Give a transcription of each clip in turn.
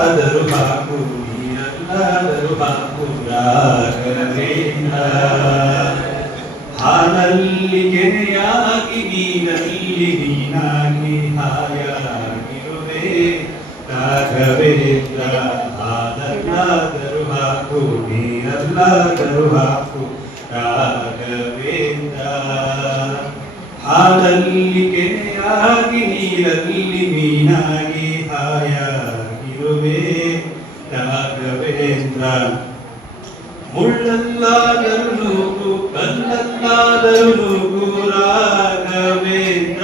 ನೀರಲ್ಲಾದರೂ ಹಾಕು ನೀರಲ್ಲಾದರೂ ಹಾಕು ರಾಘವೇಂದ್ರ. ಹಾಲಲ್ಲಿ ಕೆನೆಯಾಗಿ ನೀರಲ್ಲಿ ನೀನಾಗಿ ಹಾಯಾಗಿರುವೆ ರಾಘವೇಂದ್ರ. ಹಾಲಲ್ಲಾದರೂ ಹಾಕು ನೀರಲ್ಲಾದರೂ ಹಾಕು ರಾಘವೇಂದ್ರ. ಹಾಲಲ್ಲಿ ಕೆನೆಯಾಗಿ ನೀರಲ್ಲಿ ಮೀನಾಗಿ ಹಾಯಾಗಿರುವೆ ರಾಘವೇಂದ್ರ. ಮುಳ್ಳಲ್ಲಾದರೂ ನೂಕು ಕಲ್ಲಲ್ಲಾದರೂ ನೂಕು ರಾಘವೇಂದ್ರ.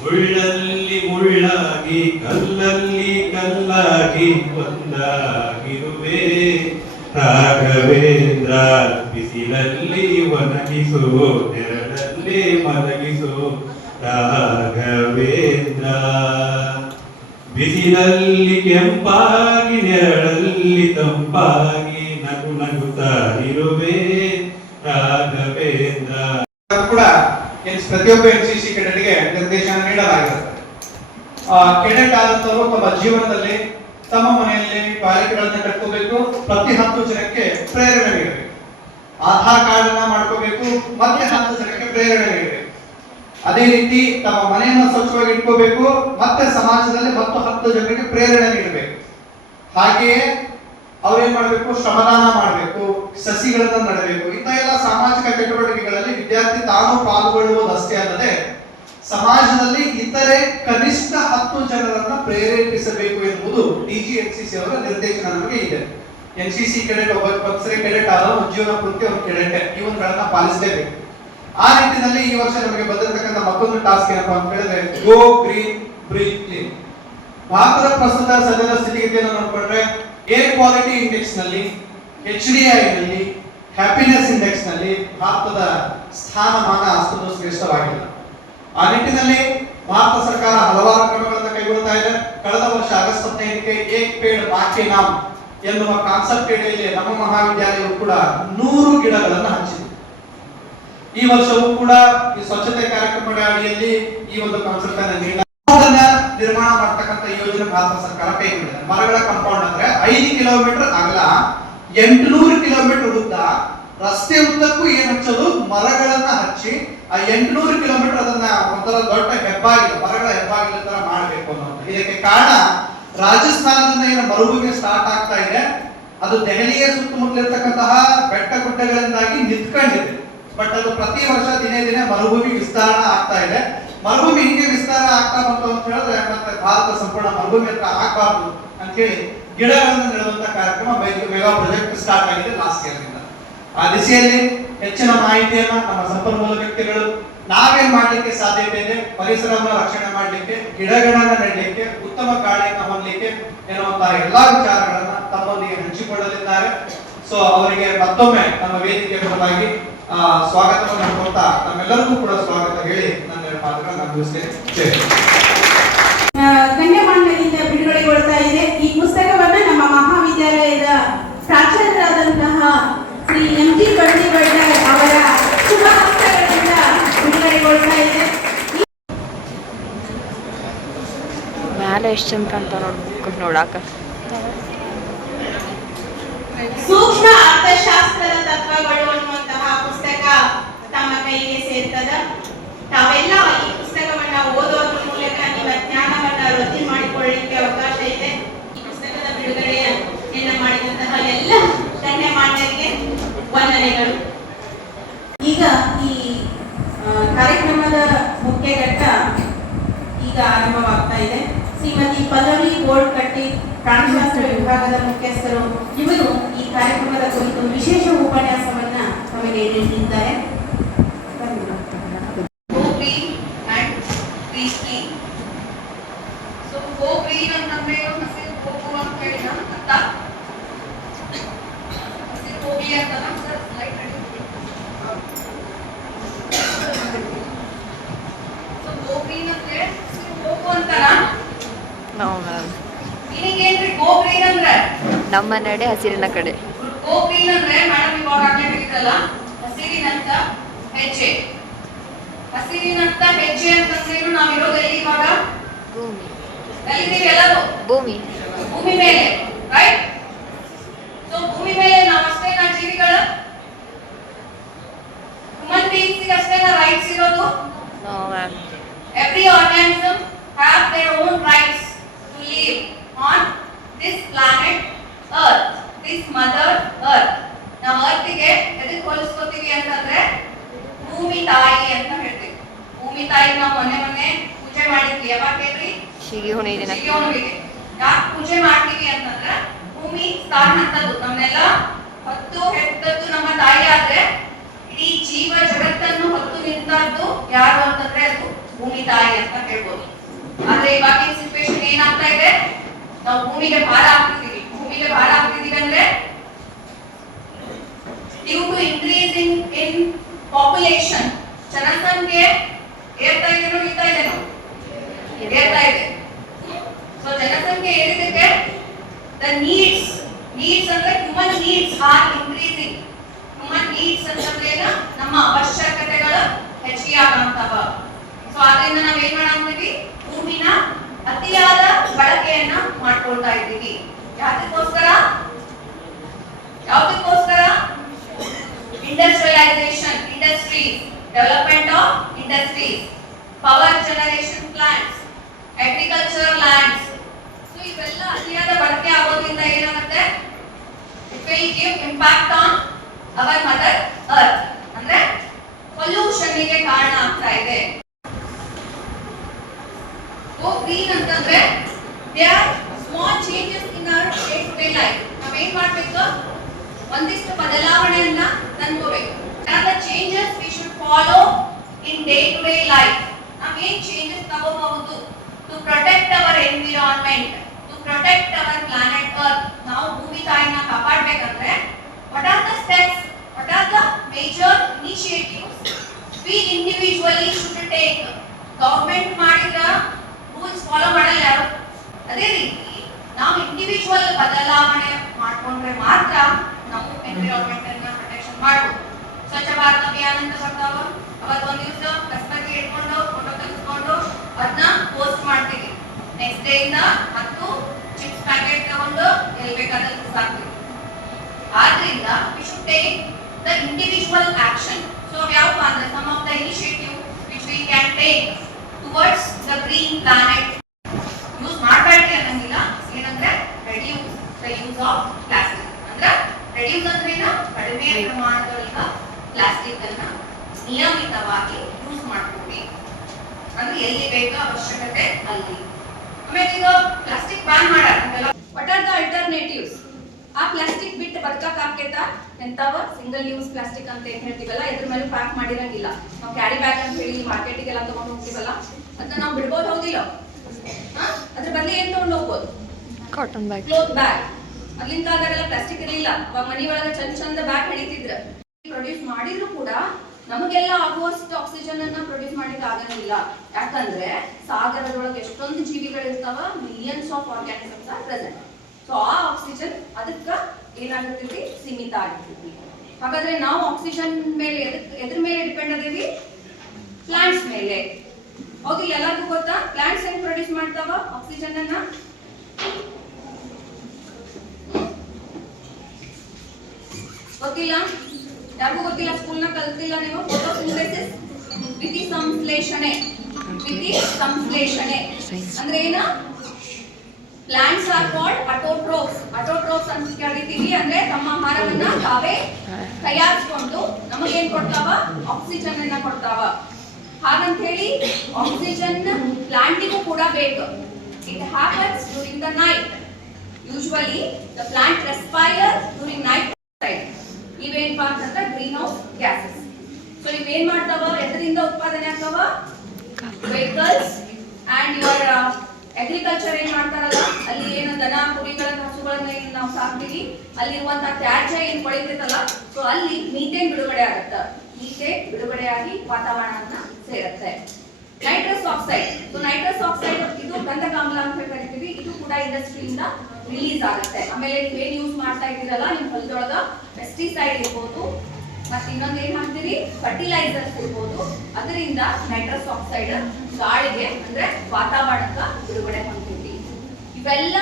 ಮುಳ್ಳಲ್ಲಿ ಮುಳ್ಳಾಗಿ ಕಲ್ಲಲ್ಲಿ ಕಲ್ಲಾಗಿ ಒಂದಾಗಿರುವೆ ರಾಘವೇಂದ್ರ. ಬಿಸಿಲಲ್ಲಿ ಒಣಗಿಸು ನೆರಳಲ್ಲಿ ಮಲಗಿಸು ರಾಘವೇಂದ್ರ. ಬಿಸಿಲಲ್ಲಿ ಕೆಂಪಾಗಿ ನೆರಳಲ್ಲಿ ತಂಪಾಗಿ ನಗು ನಗುತ್ತಾ ಇರುವೆ ರಾಘವೇಂದ್ರ. ಕೂಡ ಪ್ರತಿಯೊಬ್ಬ NCC ಕೆಡೆಟ್ಗೆ ನಿರ್ದೇಶನ ನೀಡಲಾಗಿರುತ್ತೆ. ಕೆಡೆಟ್ ಆದಂತವರು ತಮ್ಮ ಜೀವನದಲ್ಲಿ ತಮ್ಮ ಮನೆಯಲ್ಲಿ ಟಾಯ್ಲೆಟ್ಗಳನ್ನ ಕಟ್ಕೋಬೇಕು, ಪ್ರತಿ 10 ಜನಕ್ಕೆ ಪ್ರೇರಣೆ ನೀಡಬೇಕು. ಆಧಾರ್ ಕಾರ್ಡ್ ಅನ್ನ ಮಾಡ್ಕೋಬೇಕು, ಮತ್ತೆ 10 ಜನಕ್ಕೆ ಪ್ರೇರಣೆ ನೀಡಬೇಕು. ಅದೇ ರೀತಿ ತಮ್ಮ ಮನೆಯನ್ನು ಸ್ವಚ್ಛವಾಗಿ ಇಟ್ಕೋಬೇಕು, ಮತ್ತೆ ಸಮಾಜದಲ್ಲಿ ಮತ್ತು 10 ಜನರಿಗೆ ಪ್ರೇರಣೆ ನೀಡಬೇಕು. ಹಾಗೆಯೇ ಅವ್ರೇನ್ ಮಾಡಬೇಕು, ಶ್ರಮದಾನ ಮಾಡಬೇಕು, ಸಸಿಗಳನ್ನ ನೆಡಬೇಕು. ಇಂಥ ಎಲ್ಲ ಸಾಮಾಜಿಕ ಚಟುವಟಿಕೆಗಳಲ್ಲಿ ವಿದ್ಯಾರ್ಥಿ ತಾನು ಪಾಲ್ಗೊಳ್ಳುವುದಷ್ಟೇ ಅಲ್ಲದೆ ಸಮಾಜದಲ್ಲಿ ಇತರೆ ಕನಿಷ್ಠ 10 ಜನರನ್ನ ಪ್ರೇರೇಪಿಸಬೇಕು ಎನ್ನುವುದು DG/NCC ಅವರ ನಿರ್ದೇಶನ ನಮಗೆ ಇದೆ. NCC ಕೆಡೆಟ್ ಒಬ್ಬ ಪಕ್ಷರೆ ಕೆಡೆಟ್ ಆದವರು ಜೀವನ ಪೂರ್ತಿ ಅವರು ಕೆಡೆಟ್ ಇವನ್ಗಳನ್ನ ಪಾಲಿಸಲೇಬೇಕು. ಆ ನಿಟ್ಟಿನಲ್ಲಿ ಈ ವರ್ಷ ನಮಗೆ ಬಂದಿರತಕ್ಕಂಥ ಮತ್ತೊಂದು ಟಾಸ್ಕ್ ಏನಪ್ಪಾ ಅಂತ ಹೇಳಿದ್ರೆ ಗೋ ಗ್ರೀನ್ ಬ್ರೀತ್ ಕ್ಲೀನ್. ಭಾರತದ ಪ್ರಸ್ತುತ ಸದ್ಯದ ಸ್ಥಿತಿಗತಿಯನ್ನು ನೋಡಿಕೊಂಡ್ರೆ ಏರ್ ಕ್ವಾಲಿಟಿ ಇಂಡೆಕ್ಸ್ ನಲ್ಲಿ, HDI ನಲ್ಲಿ, ಹ್ಯಾಪಿನೆಸ್ ಇಂಡೆಕ್ಸ್ ನಲ್ಲಿ ಭಾರತದ ಸ್ಥಾನಮಾನ ಅಷ್ಟೊಂದು ಶ್ರೇಷ್ಠವಾಗಿಲ್ಲ. ಆ ನಿಟ್ಟಿನಲ್ಲಿ ಭಾರತ ಸರ್ಕಾರ ಹಲವಾರು ಕ್ರಮಗಳನ್ನು ಕೈಗೊಳ್ತಾ ಇದೆ. ಕಳೆದ ವರ್ಷ ಆಗಸ್ಟ್ 15ಕ್ಕೆ ಏಕ್ ಪೇಡ್ ಮಾ ಕೆ ನಾಮ್ ಎನ್ನುವ ಕಾನ್ಸೆಪ್ಟ್ ಅಡಿಯಲ್ಲಿ ನಮ್ಮ ಮಹಾವಿದ್ಯಾಲಯವು ಕೂಡ 100 ಗಿಡಗಳನ್ನು ಹಂಚಿದೆ. ಈ ವರ್ಷವೂ ಕೂಡ ಈ ಸ್ವಚ್ಛತೆ ಕಾರ್ಯಕ್ರಮದ ಅಡಿಯಲ್ಲಿ ಈ ಒಂದು ಕಾನ್ಸೆಪ್ಟ್ ಅನ್ನು ನಿರ್ಮಾಣ ಮಾಡತಕ್ಕಂತ ಯೋಜನೆ ಭಾರತ ಸರ್ಕಾರ ಕೈಗೊಂಡಿದೆ. ಮರಗಳ ಕಾಂಪೌಂಡ್ ಅಂದ್ರೆ 5 ಕಿಲೋಮೀಟರ್ ಅಗಲ, 800 ಕಿಲೋಮೀಟರ್ ಉದ್ದ, ರಸ್ತೆ ಉದ್ದಕ್ಕೂ ಏನ್ ಹಚ್ಚೋದು, ಮರಗಳನ್ನ ಹಚ್ಚಿ ಆ 800 ಕಿಲೋಮೀಟರ್ ಅದನ್ನ ಒಂಥರ ದೊಡ್ಡ ಹೆಬ್ಬಾಗಿಲು, ಮರಗಳ ಹೆಬ್ಬಾಗಿಲು ತರ ಮಾಡಬೇಕು ಅನ್ನೋದು. ಇದಕ್ಕೆ ಕಾರಣ ರಾಜಸ್ಥಾನದಿಂದ ಏನು ಮರುಭೂಮಿ ಸ್ಟಾರ್ಟ್ ಆಗ್ತಾ ಇದೆ, ಅದು ದೆಹಲಿಯ ಸುತ್ತಮುತ್ತಲಿರ್ತಕ್ಕಂತಹ ಬೆಟ್ಟ ಗುಡ್ಡಗಳಿಂದಾಗಿ ನಿಂತ್ಕೊಂಡಿದೆ. ಬಟ್ ಅದು ಪ್ರತಿ ವರ್ಷ ದಿನೇ ದಿನೇ ಮರುಭೂಮಿ ವಿಸ್ತಾರ ಆಗ್ತಾ ಇದೆ. ಮರುಭೂಮಿ ಹಿಂಗೆ ವಿಸ್ತಾರ ಆಗ್ತಾ ಬಂತು ಅಂತ ಹೇಳಿದ್ರೆ ಮತ್ತೆ ಭಾರತ ಸಂಪೂರ್ಣ ಮರುಭೂಮಿ ಹತ್ರ ಆಗಬಾರ್ದು ಅಂತ ಹೇಳಿ ಗಿಡಗಳನ್ನು ನೆಡುವಂತ ಕಾರ್ಯಕ್ರಮ ಮೆಗಾ ಪ್ರಾಜೆಕ್ಟ್ ಸ್ಟಾರ್ಟ್ ಆಗಿದೆ ಲಾಸ್ಟ್ ಇಯರ್ ಇಂದ. ಆ ದಿಸೆಯಲ್ಲಿ ಹೆಚ್ಚಿನ ಮಾಹಿತಿಯನ್ನ ನಮ್ಮ ಸಂಪನ್ಮೂಲ ವ್ಯಕ್ತಿಗಳು ನಾವೇನ್ ಮಾಡ್ಲಿಕ್ಕೆ ಸಾಧ್ಯತೆ ಇದೆ, ಪರಿಸರವನ್ನು ರಕ್ಷಣೆ ಮಾಡ್ಲಿಕ್ಕೆ, ಗಿಡಗಳನ್ನ ನೆಡಲಿಕ್ಕೆ, ಉತ್ತಮ ಗಾಳಿಯನ್ನು ಹೊಂದಲಿಕ್ಕೆ ಎನ್ನುವಂತಹ ಎಲ್ಲಾ ವಿಚಾರಗಳನ್ನ ತಮ್ಮೊಂದಿಗೆ ಹಂಚಿಕೊಳ್ಳಲಿದ್ದಾರೆ. ಸೊ ಅವರಿಗೆ ಮತ್ತೊಮ್ಮೆ ನಮ್ಮ ವೇದಿಕೆ ಪರವಾಗಿ ಸ್ವಾಗತವನ್ನು ಕೊಡ್ತಾ ನಮ್ಮೆಲ್ಲರಿಗೂ ಕೂಡ ಸ್ವಾಗತ ಹೇಳಿ ನನ್ನ ಮಾತುಗಳನ್ನು ಮುಗಿಸ್ತೇನೆ. ಗಣ್ಯಮಾನ್ಯರಿಂದ ಬಿಡುಗಡೆಗೊಳ್ತಾ ಇದೆ. ಈ ಪುಸ್ತಕವನ್ನ ನಮ್ಮ ಮಹಾವಿದ್ಯಾಲಯದ ಪ್ರಾಚಾರ್ಯರಾದಂತಹ ಶ್ರೀ MG ಬಡ್ಡಿವಡ್ಡ ಅವರ ಶುಭ ಹಸ್ತಗಳಿಂದ ಬಿಡುಗಡೆಗೊಳ್ತಾ ಇದೆ. ಮ್ಯಾಲೆ ಎಷ್ಟು ಚಂದ ಕಾಣ್ತಾವ ನೋಡ್ಬೇಕು ನೋಡಾಕ. ಸೂಕ್ಷ್ಮ ಅರ್ಥಶಾಸ್ತ್ರದ ತತ್ವಗಳು ಅನ್ನುವಂತಹ ಪುಸ್ತಕ ತಮ್ಮ ಕೈಗೆ ಸೇರ್ತದ. ತಾವೆಲ್ಲ ಈ ಪುಸ್ತಕವನ್ನ ಓದೋದ್ರ ಮೂಲಕ ನಿಮ್ಮ ಜ್ಞಾನವನ್ನ ವೃದ್ಧಿ ಮಾಡಿಕೊಳ್ಳಲಿಕ್ಕೆ ಅವಕಾಶ ಇದೆ. ಈ ಪುಸ್ತಕದ ಬಿಡುಗಡೆಯನ್ನ ಮಾಡಿದಂತಹ ಎಲ್ಲ ಗಣ್ಯಮಾನ್ಯರಿಗೆ ವಂದನೆಗಳು. ಈಗ ಈ ಕಾರ್ಯಕ್ರಮದ ಮುಖ್ಯ ಘಟ್ಟ ಈಗ ಆರಂಭವಾಗ್ತಾ ಇದೆ. ಶ್ರೀಮತಿ ಪಲ್ಲವಿ ಗೋಲ್ಕಟ್ಟಿ, ಪ್ರಾಣಿಶಾಸ್ತ್ರ ವಿಭಾಗದ ಮುಖ್ಯಸ್ಥರು, ಇವರು ಈ ಕಾರ್ಯಕ್ರಮದ ಕುರಿತು ವಿಶೇಷ ಉಪನ್ಯಾಸವನ್ನ ನಮಗೆ ನೀಡಲಿದ್ದಾರೆ. ನಮ್ಮ ನಡೆ ಹಸಿರಿನ ಕಡೆ. ಗೋಗ್ರೀನ್ ಅಂದ್ರೆ ಮೇಡಮ್ ಇವಾಗ ಆಗ್ಲೇ ಹೇಳಿದ್ರಲ್ಲ, ಹಸಿರಿನಂತ ಹೆಜ್ಜೆ. ಹಸಿರಿನಂತ ಹೆಜ್ಜೆ ಅಂತಂದ್ರೆ ನಾವಿರೋದು ಎಲ್ಲಿ ಇವಾಗ? ಎಲ್ಲಿದ್ದೀವಿ ಎಲ್ಲರೂ? ಭೂಮಿ. ಭೂಮಿ ಮೇಲೆ, ರೈಟ್? ಸೊ ಭೂಮಿ ಮೇಲೆ ನಾವು ಅಷ್ಟೇನಾ ಜೀವಿಗಳು? ಹ್ಯೂಮನ್ ಬೀಯಿಂಗ್ಸ್ ಅಷ್ಟೇನಾ ರೈಟ್ಸ್ ಇರೋದು? No ma'am. Every organism have their own rights to live on this planet Earth, this mother Earth. ನಾವು ಅರ್ತಿಗೆ ಎದಕ್ಕೆ ಹೋಲಿಸ್ಕೊತೀವಿ ಅಂತಂದ್ರೆ ಭೂಮಿ ತಾಯಿ ಅಂತ ಹೇಳ್ತೀವಿ. ಭೂಮಿ ತಾಯಿ ನಾವು ಮೊನ್ನೆ ಪೂಜೆ ಮಾಡಿದ್ವಿ. ಯಾವಾಗ ಹೇಳ್ರಿ? ಸಿಗಿ ಹುಣ್ಣಿಮೆ ದಿನ. ಸಿಗಿ ಹುಣ್ಣಿಮೆಗೆ. ಯಾಕೆ ಪೂಜೆ ಮಾಡ್ತೀವಿ ಅಂತಂದ್ರೆ ಭೂಮಿ ಸ್ಥಾನ ಅಂತದ್ದು ನಮ್ಮನ್ನೆಲ್ಲ ಹೊತ್ತು ಹೆತ್ತದ್ದು ನಮ್ಮ ತಾಯಿ ಆದ್ರೆ ಇಡೀ ಜೀವ ಜಗತ್ತನ್ನು ಹೊತ್ತು ನಿಂತದ್ದು ಯಾರು ಅಂತಂದ್ರೆ ಅದು ಭೂಮಿ ತಾಯಿ ಅಂತ ಹೇಳ್ಬೋದು. ಆದ್ರೆ ಇವಾಗಿನ ಸಿಚುವೇಶನ್ ಏನಾಗ್ತಾ ಇದೆ? ನಾವು ಭೂಮಿಗೆ ಭಾರ ಆಗ್ತಿದೀವಿ. ಭೂಮಿಗೆ ಭಾರ ಆಗ್ತಿದೀವಿ ಅಂದ್ರೆ due to increasing in population, ಜನಸಂಖ್ಯೆ ಏರ್ತಾ ಇದೆನೋ ಇಳ್ತಾ ಇದೆನೋ? ಏರ್ತಾ ಇದೆ. ಸೊ ಜನಸಂಖ್ಯೆ ಏರಿದಕ್ಕೆ ದ ನೀಡ್ಸ್ ಅಂದ್ರೆ human needs are increasing. Human needs ಅಂತಂದ್ರೆ ನಮ್ಮ ಅವಶ್ಯಕತೆಗಳು ಹೆಚ್ಚಿಗೆ ಆಗಂತವ. ಸೊ ಅದರಿಂದ ನಾವ್ ಏನ್ ಮಾಡಂತೀವಿ? ಭೂಮಿನ ಅತಿಯಾದ ಬಳಕೆಯನ್ನ ಮಾಡ್ಕೊಳ್ತಾ ಇದ್ದೀವಿ. ಯಾವ್ದಕ್ಕೋಸ್ಕರ? Industrialisation, industries, development of industries, power generation plants, agriculture lands. So ಇವೆಲ್ಲ ಅತಿಯಾದ ಬಳಕೆ ಆಗೋದ್ರಿಂದ ಏನಾಗುತ್ತೆ? It will give impact on our mother earth. ಅಂದ್ರೆ ಪೊಲ್ಯೂಷನ್ ಗೆ ಕಾರಣ ಆಗ್ತಾ ಇದೆ. ಗ್ರೀನ್ ಅಂತಂದ್ರೆ there are small changes in our day to day life. ನಾವು ಏನ್ ಮಾಡಬೇಕು? ಒಂದಿಷ್ಟು ಬದಲಾವಣೆಯನ್ನ ತಂದ್ಕೋಬೇಕು. the changes we should follow in day to day life. ನಾವು ಏನ್ ಚೇಂಜಸ್ ತಗೋಬಹುದು to protect our environment, to protect our planet earth? ನಾವು ಭೂಮಿ ತಾಯಿನ ಕಾಪಾಡಬೇಕಂದ್ರೆ what are the steps, what are the major initiatives we individually should take? Government ಮಾಡಿದ rules follow ಮಾಡಲ್ಲ ಯಾರು. ಅದೇ ರೀತಿ ನಾವು ಇಂಡಿವಿಜುವಲ್ ಬದಲಾವಣೆ ಮಾಡ್ಕೊಂಡ್ರೆ ಮಾತ್ರ ನಾವು ಎನ್ವಿರಾನ್ಮೆಂಟ್ ಅನ್ನ ಪ್ರೊಟೆಕ್ಷನ್ ಮಾಡಬಹುದು. ಸ್ವಚ್ಛ ಭಾರತ ಅಭಿಯಾನ ಅಂತ ಬರ್ತಾವ. ಅವತ್ತು ಒಂದ್ ದಿವಸ ಕಸ್ಬರ್ಗಿ ಇಟ್ಕೊಂಡು ಫೋಟೋ ತೆಗೆಸ್ಕೊಂಡು ಅದನ್ನ ಪೋಸ್ಟ್ ಮಾಡ್ತೀವಿ. ನೆಕ್ಸ್ಟ್ ಡೇ ಇಂದ 10 ಚಿಪ್ಸ್ ಪ್ಯಾಕೆಟ್ ತಗೊಂಡು ಎಲ್ಲಿ ಬೇಕಾದಲ್ಲಿ ಬಿಸಾಕ್ತೀವಿ. ಆದ್ರಿಂದ we should take the individual action. So ಯಾವಪ್ಪ ಅಂದ್ರೆ some of the initiative which we can take towards the green planet. Use ಮಾಡಬೇಡಿ ಅನ್ನಂಗಿಲ್ಲ. ಏನಂದ್ರೆ reduce the use of plastic. ಅಂದ್ರೆ reduce ಅಂದ್ರೆ ಏನು? ಕಡಿಮೆ ಪ್ರಮಾಣದೊಳಗ ಪ್ಲಾಸ್ಟಿಕ್ ಅನ್ನ ನಿಯಮಿತವಾಗಿ ಯೂಸ್ ಮಾಡ್ತೀವಿ. ಅಂದ್ರೆ ಎಲ್ಲಿ ಬೇಕೋ ಅವಶ್ಯಕತೆ ಅಲ್ಲಿ. ಆಮೇಲೆ ಈಗ ಪ್ಲಾಸ್ಟಿಕ್ ಬ್ಯಾನ್ ಮಾಡಾರ. What are the alternatives? ಆ ಪ್ಲಾಸ್ಟಿಕ್ ಬಿಟ್ಟು ಬದುಕಕ್ ಆಗ್ತೈತಾ? ಎಂತವ ಸಿಂಗಲ್ ಯೂಸ್ ಪ್ಲಾಸ್ಟಿಕ್ ಅಂತ ಏನ್ ಹೇಳ್ತೀವಲ್ಲ, ಇದ್ರ ಮೇಲೆ ಪ್ಯಾಕ್ ಮಾಡಿರಂಗಿಲ್ಲ. ನಾವು ಕ್ಯಾರಿ ಬ್ಯಾಗ್ ಅಂತ ಹೇಳಿ ಮಾರ್ಕೆಟಿಗೆಲ್ಲ ತಗೊಂಡು ಹೋಗ್ತೀವಲ್ಲ, ಅದನ್ನ ನಾವು ಬಿಡ್ಬೋದು, ಹೌದಿಲ್ಲ? ಅದ್ರ ಬದಲು ಏನ್ ತಗೊಂಡು ಹೋಗ್ಬೋದು? Cotton bag, cloth bag. ಅಲ್ಲಿನ ಕಾಲದಾಗೆಲ್ಲ ಪ್ಲಾಸ್ಟಿಕ್ ಇರಲಿಲ್ಲ. ಅವಾಗ ಮನಿ ಒಳಗೆ ಚಂದ ಬ್ಯಾಗ್ ಹಿಡಿತಿದ್ರ. ಪ್ರೊಡ್ಯೂಸ್ ಮಾಡಿದ್ರು ಕೂಡ ನಮಗೆಲ್ಲ ಆಗುವಷ್ಟು ಆಕ್ಸಿಜನ್ ಅನ್ನ ಪ್ರೊಡ್ಯೂಸ್ ಮಾಡ್ಲಿಕ್ಕೆ ಆಗಂಗಿಲ್ಲ. ಯಾಕಂದ್ರೆ ಸಾಗರದೊಳಗೆ ಎಷ್ಟೊಂದು ಜೀವಿಗಳು ಇರ್ತಾವ, millions of organisms are present. So ಆ ಆಕ್ಸಿಜನ್ ಅದಕ್ಕ ಏನಾಗುತ್ತಿದ್ವಿ? ಸೀಮಿತ ಆಗಿರ್ತೀವಿ. ಹಾಗಾದ್ರೆ ನಾವು ಆಕ್ಸಿಜನ್ ಮೇಲೆ ಎದ್ರ ಮೇಲೆ ಡಿಪೆಂಡ್ ಅದೀವಿ? ಪ್ಲಾಂಟ್ಸ್ ಮೇಲೆ. ಹೌದು, ಎಲ್ಲರಿಗೂ ಗೊತ್ತಾ ಪ್ಲಾಂಟ್ಸ್ ಹೆಂಗ್ ಪ್ರೊಡ್ಯೂಸ್ ಮಾಡ್ತಾವ ಆಕ್ಸಿಜನ್ ಅನ್ನ? ಗೊತ್ತಿಲ್ಲ? ಯಾರಿಗೂ ಗೊತ್ತಿಲ್ಲ? ಸ್ಕೂಲ್ನ ಕಲ್ತಿಲ್ಲ ನೀವು? ಫೋಟೋಸಿಂಥೆಸಿಸ್, ದ್ಯುತಿ ಸಂಶ್ಲೇಷಣೆ. ದ್ಯುತಿ ಸಂಶ್ಲೇಷಣೆ ಅಂದ್ರೆ ಏನ? Plants are called autotrophs. Autotrophs ಅಂತ ಕರಿತೀವಿ. ಅಂದ್ರೆ ತಮ್ಮ ಆಹಾರವನ್ನ ತಾವೇ ತಯಾರಿಸಿಕೊಂಡು ನಮಗೇನ್ ಕೊಡ್ತಾವ? ಆಕ್ಸಿಜನ್ ಅನ್ನ ಕೊಡ್ತಾವ. ಹಾಗಂತ ಹೇಳಿ ಆಕ್ಸಿಜನ್ ಪ್ಲಾಂಟಿಗೂ ಕೂಡ ಬೇಕು. It happens during the night. Usually the plant respire during night time. ಇವೇನ್ ಅಂತಂದ್ರೆ ಗ್ರೀನ್ ಹೌಸ್ ಗ್ಯಾಸಸ್. ಸೊ ಇವೇನ್ ಮಾಡ್ತಾವ? ಎದರಿಂದ ಉತ್ಪಾದನೆ ಆಗ್ತಾವ? ವೆಹಿಕಲ್ಸ್ ಅಂಡ್ ಯುವರ್ ಅಗ್ರಿಕಲ್ಚರ್ ಏನ್ ಮಾಡ್ತಾರಲ್ಲ, ಅಲ್ಲಿ ಏನು ದನ ಕುರಿಗಳನ್ನ ಹಸುಗಳನ್ನ ಏನು ನಾವು ಸಾಕ್ತೀವಿ, ಅಲ್ಲಿರುವಂತಹ ತ್ಯಾಜ್ಯ ಏನ್ ಕೊಳಿತೈತಲ್ಲ, ಸೊ ಅಲ್ಲಿ ಮೀಥೇನ್ ಬಿಡುಗಡೆ ಆಗುತ್ತೆ. ಮೀಥೇನ್ ಬಿಡುಗಡೆಯಾಗಿ ವಾತಾವರಣವನ್ನ ಸೇರುತ್ತೆ. Nitrous oxide. So nitrous oxide ಇದು ಗಂಧಕಾಮ್ಲ ಅಂತ ಕರಿತೀವಿ. ಇದು ಕೂಡ ಇಂಡಸ್ಟ್ರಿಯಿಂದ ರಿಲೀಸ್ ಆಗುತ್ತೆ. ಆಮೇಲೆ ನೀವೇನ್ ಯೂಸ್ ಮಾಡ್ತಾ ಇದ್ದೀರಲ್ಲ ನಿಮ್ ಹೊಲದೊಳಗ, ಪೆಸ್ಟಿಸೈಡ್ ಇರ್ಬೋದು, ಮತ್ತೆ ಇನ್ನೊಂದು ಏನ್ ಹಾಕ್ತೀರಿ? ಫರ್ಟಿಲೈಸರ್ಸ್ ಇರ್ಬೋದು. ಅದರಿಂದ ನೈಟ್ರಸ್ ಆಕ್ಸೈಡ್ ಗಾಳಿಗೆ ಅಂದ್ರೆ ವಾತಾವರಣಕ್ಕೆ ಬಿಡುಗಡೆ ಹೊಂದ್ತೀವಿ. ಇವೆಲ್ಲ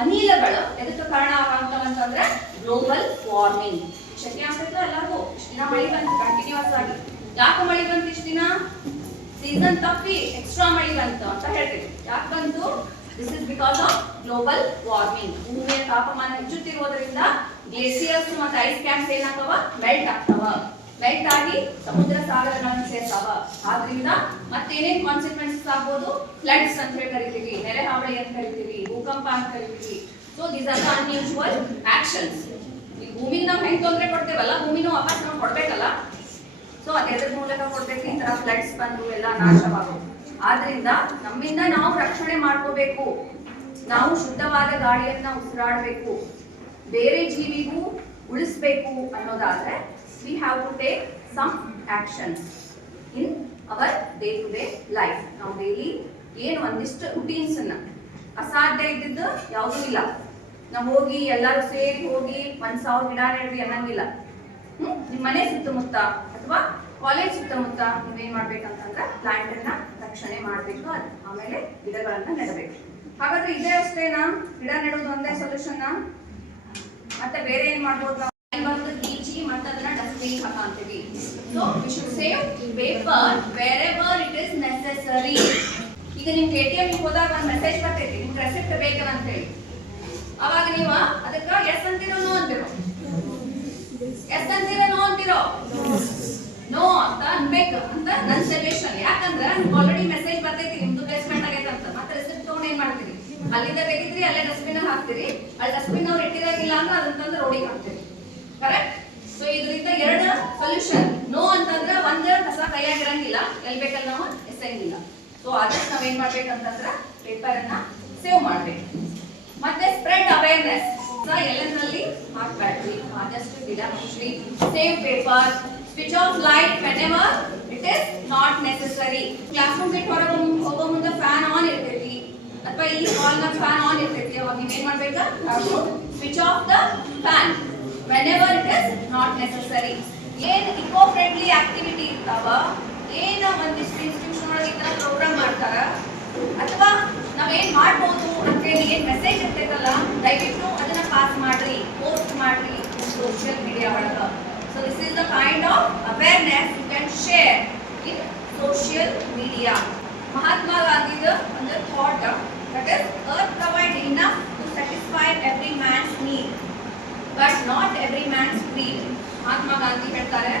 ಅನಿಲಗಳು ಎದಕ್ಕೆ ಕಾರಣ ಆಗ್ತಾವಂತಂದ್ರೆ ಗ್ಲೋಬಲ್ ವಾರ್ಮಿಂಗ್. ಶಕ್ತಿ ಆಗ್ತೈತೆ ಎಲ್ಲರಿಗೂ. ಇಷ್ಟು ದಿನ ಮಳಿ ಬಂತು ಕಂಟಿನ್ಯೂಸ್ ಆಗಿ. ಯಾಕೆ ಮಳಿ ಬಂತು ಇಷ್ಟು ದಿನ? ಸೀಸನ್ ತಪ್ಪಿ ಎಕ್ಸ್ಟ್ರಾ ಮಳಿ ಬಂತು ಅಂತ ಹೇಳ್ತೀವಿ. ಯಾಕೆ ಬಂತು? This is because of global warming. ಭೂಮಿಯ ತಾಪಮಾನ ಹೆಚ್ಚುತ್ತಿರುವುದರಿಂದ ಗ್ಲೇಸಿಯರ್ಸ್ ಮತ್ತು ಐಸ್ ಕ್ಯಾಪ್ಸ್ ಏನಾಗ್ತಾವ? ಮೆಲ್ಟ್ ಆಗ್ತಾವ. ಮೆಲ್ಟ್ ಆಗಿ ಸಮುದ್ರ ಸಾಗರಗಳನ್ನು ಸೇರ್ತಾವ. ಆದ್ರಿಂದ ಮತ್ತೇನೇನ್ ಕಾನ್ಸಿಕ್ವೆನ್ಸಸ್ ಆಗ್ಬೋದು? ಫ್ಲಡ್ಸ್ ಅಂತ ಹೇಳಿ ಕರಿತೀವಿ, ನೆರೆ ಹಾವಳಿ ಅಂತ ಕರಿತೀವಿ, ಭೂಕಂಪ ಅಂತ ಕರಿತೀವಿ. So these are the unusual actions. ಈ ಭೂಮಿಗೆ ನಾವು ಹೆಂಗ್ ತೊಂದರೆ ಕೊಡ್ತೇವಲ್ಲ, ಭೂಮಿನೂ ವಾಪಸ್ ನಾವು ಕೊಡ್ಬೇಕಲ್ಲ. ಸೊ ಅದೆದ್ರ ಮೂಲಕ ಕೊಡ್ಬೇಕು? ಈ ತರ ಫ್ಲಡ್ಸ್ ಬಂದು ಎಲ್ಲ ನಾಶವಾಗೋದು. ಆದ್ರಿಂದ ನಮ್ಮಿಂದ ನಾವು ರಕ್ಷಣೆ ಮಾಡ್ಕೋಬೇಕು. ನಾವು ಶುದ್ಧವಾದ ಗಾಳಿಯನ್ನ ಉಸಿರಾಡಬೇಕು, ಬೇರೆ ಜೀವಿಗೂ ಉಳಿಸ್ಬೇಕು ಅನ್ನೋದಾದ್ರೆ we have to take some actions in our day to day life. ನಾವು ಡೈಲಿ ಏನು ಒಂದಿಷ್ಟು ರೂಟೀನ್ಸ್ ಅನ್ನ, ಅಸಾಧ್ಯ ಇದ್ದಿದ್ದು ಯಾವುದೂ ಇಲ್ಲ. ನಾವು ಹೋಗಿ ಎಲ್ಲರೂ ಸೇರಿ ಹೋಗಿ 1000 ಗಿಡ ನೆಡ್ರಿ ಅನ್ನಂಗಿಲ್ಲ. ನಿಮ್ಮ ಮನೆ ಸುತ್ತಮುತ್ತ ಅಥವಾ ಕಾಲೇಜ್ ಸುತ್ತಮುತ್ತ ನೀವೇನ್ ಮಾಡ್ಬೇಕಂತಂದ್ರೆ ಪ್ಲಾಂಟ್ ಅನ್ನ ರಕ್ಷಣೆ ಮಾಡ್ಬೇಕು. ಆಮೇಲೆ ಗಿಡಗಳನ್ನ ನೆಡಬೇಕು. ಹಾಗಾದ್ರೆ ಇದೇ ಅಷ್ಟೇನಾ? ಗಿಡ ನೆಡೋದು ಒಂದೇ ಸೊಲ್ಯೂಷನ್? ಮತ್ತೆ ಬೇರೆ ಏನ್ ಮಾಡ್ಬೋದು? ಗೀಚಿ ಮತ್ತೆ ಅದನ್ನ ಡಸ್ಟ್ಬಿನ್ ಹಾಕಂತೀವಿ. So we should save paper wherever it is necessary. ಈಗ ನಿಮ್ಗೆ ATM ಹೋದಾಗ ಒಂದು ಮೆಸೇಜ್ ಬರ್ತೈತಿ, ನಿಮ್ಗೆ ರೆಸಿಪ್ಟ್ ಬೇಕಲ್ಲ ಅಂತ ಹೇಳಿ. ಅವಾಗ ನೀವು ಅದಕ್ಕೆ ಎಸ್ ಅಂತೀರೋ ನೋ ಅಂತೀರೋ? ಎಸ್ ಅಂತೀರೋ ನೋ ಅಂತೀರೋ? ನೋ ಅಂತ ಅನ್ಬೇಕು ಅಂತ ನನ್ನ ಸಜೆಷನ್. ಯಾಕಂದ್ರೆ ನಿಮ್ಗೆ ಆಲ್ರೆಡಿ ಮೆಸೇಜ್ ಬರ್ತೈತಿ ನಿಮ್ದು ಪ್ಲೇಸ್ಮೆಂಟ್ ಆಗೈತೆ ಅಂತ. ಮತ್ತೆ ರೆಸಿಪ್ಟ್ ತಗೊಂಡು ಏನ್ ಮಾಡ್ತೀರಿ? ಅಲ್ಲಿಂದ ತೆಗಿದ್ರಿ, ಅಲ್ಲೇ ಡಸ್ಟ್ಬಿನ್ ಹಾಕ್ತೀರಿ. ಅಲ್ಲಿ ಡಸ್ಟ್ಬಿನ್ ಅವ್ರು ಇಟ್ಟಿರಂಗಿಲ್ಲ ಅಂದ್ರೆ ಅದನ್ನ ತಂದು ರೋಡಿಗೆ ಹಾಕ್ತೀರಿ. ಕರೆಕ್ಟ್? ಸೊ ಇದರಿಂದ ಎರಡು ಸೊಲ್ಯೂಷನ್. ನೋ ಅಂತಂದ್ರೆ ಒಂದ್ ಕಸ ಕೈಯಾಗಿರಂಗಿಲ್ಲ, ಎಲ್ಲಿ ಬೇಕಲ್ಲಿ ನಾವು ಎಸೆಯಂಗಿಲ್ಲ. ಸೊ ಆದಷ್ಟು ನಾವೇನ್ ಮಾಡ್ಬೇಕಂತಂದ್ರೆ ಪೇಪರ್ ಅನ್ನ ಸೇವ್ ಮಾಡ್ಬೇಕು. ಮತ್ತೆ ಸ್ಪ್ರೆಡ್ ಅವೇರ್ನೆಸ್. ಎಲ್ಲೆಂದ್ರಲ್ಲಿ ಹಾಕ್ಬೇಡ್ರಿ, ಆದಷ್ಟು ಗಿಡ ಹಚ್ಚಿ. Save paper, switch off light whenever it is not necessary. Class room ಬಿಟ್ಟು ಹೊರಗೆ ಹೋಗೋ ಮುಂದೆ ಫ್ಯಾನ್ ಆನ್ ಇರ್ತೈತಿ, ಅಥವಾ ಈ ಹಾಲ್ ನ ಫ್ಯಾನ್ ಆನ್ ಇರ್ತೈತಿ. ಅವಾಗ ನೀವೇನ್ ಮಾಡ್ಬೇಕಾ? Switch off the fan whenever it is not necessary. ಏನ್ ಇಕೋ ಫ್ರೆಂಡ್ಲಿ ಆಕ್ಟಿವಿಟಿ ಇರ್ತಾವ, ಏನ ಒಂದಿಷ್ಟು ಇನ್ಸ್ಟಿಟ್ಯೂಷನ್ ಒಳಗೆ ಈ ತರ ಪ್ರೋಗ್ರಾಮ್ ಮಾಡ್ತಾರ, ಅಥವಾ ನಾವೇನ್ ಮಾಡ್ಬೋದು ಅಂತೇಳಿ ಏನ್ ಮೆಸೇಜ್ ಇರ್ತೈತಲ್ಲ, ದಯವಿಟ್ಟು ಅದನ್ನ ಪಾಸ್ ಮಾಡ್ರಿ, ಪೋಸ್ಟ್ ಮಾಡ್ರಿ ಸೋಷಿಯಲ್ ಮೀಡಿಯಾ ಒಳಗ. So this is the kind of awareness you can share in social media. Mahatma ಗಾಂಧಿದ ಒಂದು thought that is earth provide enough to satisfy every man's need but not every man's greed. Mahatma Gandhi ಹೇಳ್ತಾರೆ,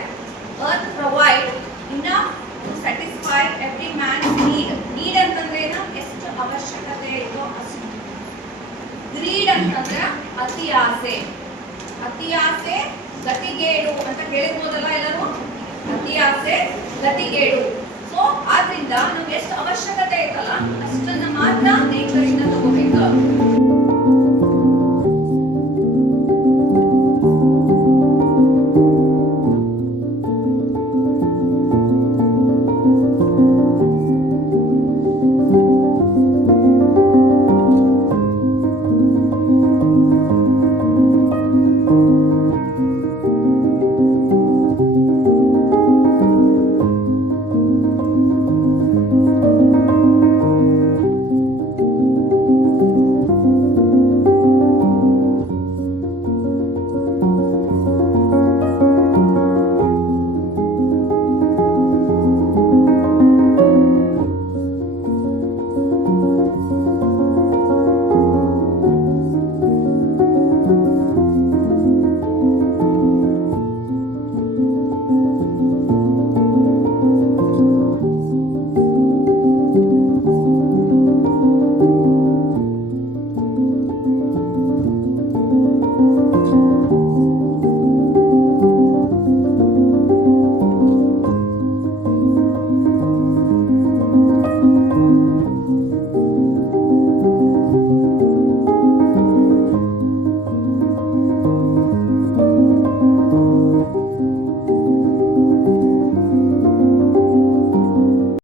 earth provide enough to satisfy every man's need. need ಅಂತಂದ್ರೆ ಏನು? ಎಷ್ಟು ಅವಶ್ಯಕತೆ ಇದೋ ಅಷ್ಟು. greed ಅಂತಂದ್ರೆ ಅತಿ ಆಸೆ. ಅತಿ ಆಸೆ ಗತಿಗೇಡು ಅಂತ ಕೇಳಿರ್ಬೋದಲ್ಲ ಎಲ್ಲರೂ? ಅತಿ ಆಸೆ ಗತಿಗೇಡು. ಸೊ ಆದ್ರಿಂದ ನಮ್ಗೆ ಎಷ್ಟು ಅವಶ್ಯಕತೆ ಐತಲ್ಲ ಅಷ್ಟನ್ನ ಮಾತ್ರ ನೇಚರಿಂದ ತಗೋಬೇಕು.